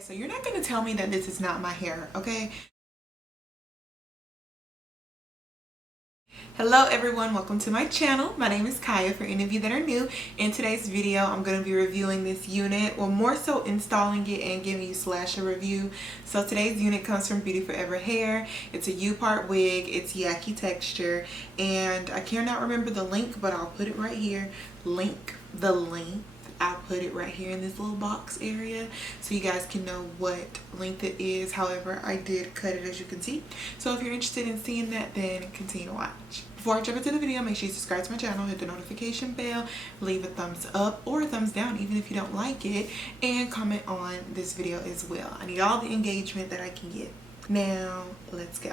So you're not going to tell me that this is not my hair, okay? Hello everyone, welcome to my channel. My name is Kaya for any of you that are new. In today's video, I'm going to be reviewing this unit, well more so installing it and giving you a review. So today's unit comes from Beauty Forever Hair. It's a U-part wig, it's yaki texture, and I cannot remember the link, but I'll put it right here. The link. I'll put it right here in this little box area so you guys can know what length it is. However, I did cut it as you can see. So if you're interested in seeing that, then continue to watch. Before I jump into the video, make sure you subscribe to my channel, hit the notification bell, leave a thumbs up or a thumbs down even if you don't like it, and comment on this video as well. I need all the engagement that I can get. Now, let's go.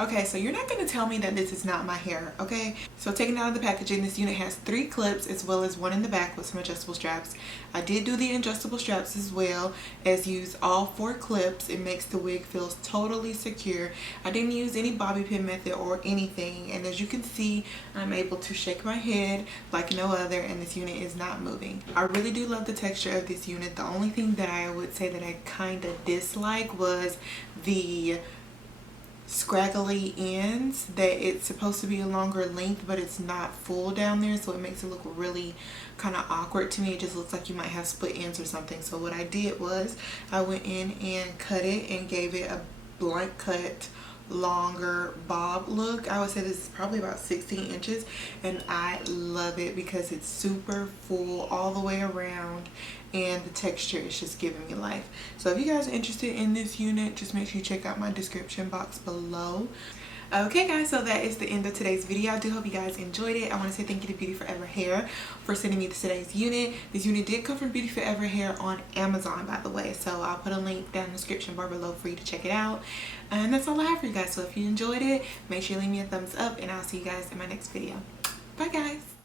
Okay, so you're not going to tell me that this is not my hair, okay? So taking out of the packaging, this unit has 3 clips as well as one in the back with some adjustable straps. I did do the adjustable straps as well as use all 4 clips. It makes the wig feel totally secure. I didn't use any bobby pin method or anything, and as you can see, I'm able to shake my head like no other, and this unit is not moving. I really do love the texture of this unit. The only thing that I would say that I kind of dislike was the scraggly ends, that it's supposed to be a longer length but it's not full down there, so it makes it look really kind of awkward to me. It just looks like you might have split ends or something. So what I did was I went in and cut it and gave it a blunt cut longer bob look. I would say this is probably about 16 inches, and I love it because it's super full all the way around and the texture is just giving me life. So if you guys are interested in this unit, just make sure you check out my description box below. Okay guys, so that is the end of today's video. I do hope you guys enjoyed it. I want to say thank you to Beauty Forever Hair for sending me today's unit. This unit did come from Beauty Forever Hair on Amazon, by the way, so I'll put a link down in the description bar below for you to check it out. And that's all I have for you guys. So if you enjoyed it, make sure you leave me a thumbs up, and I'll see you guys in my next video. Bye guys.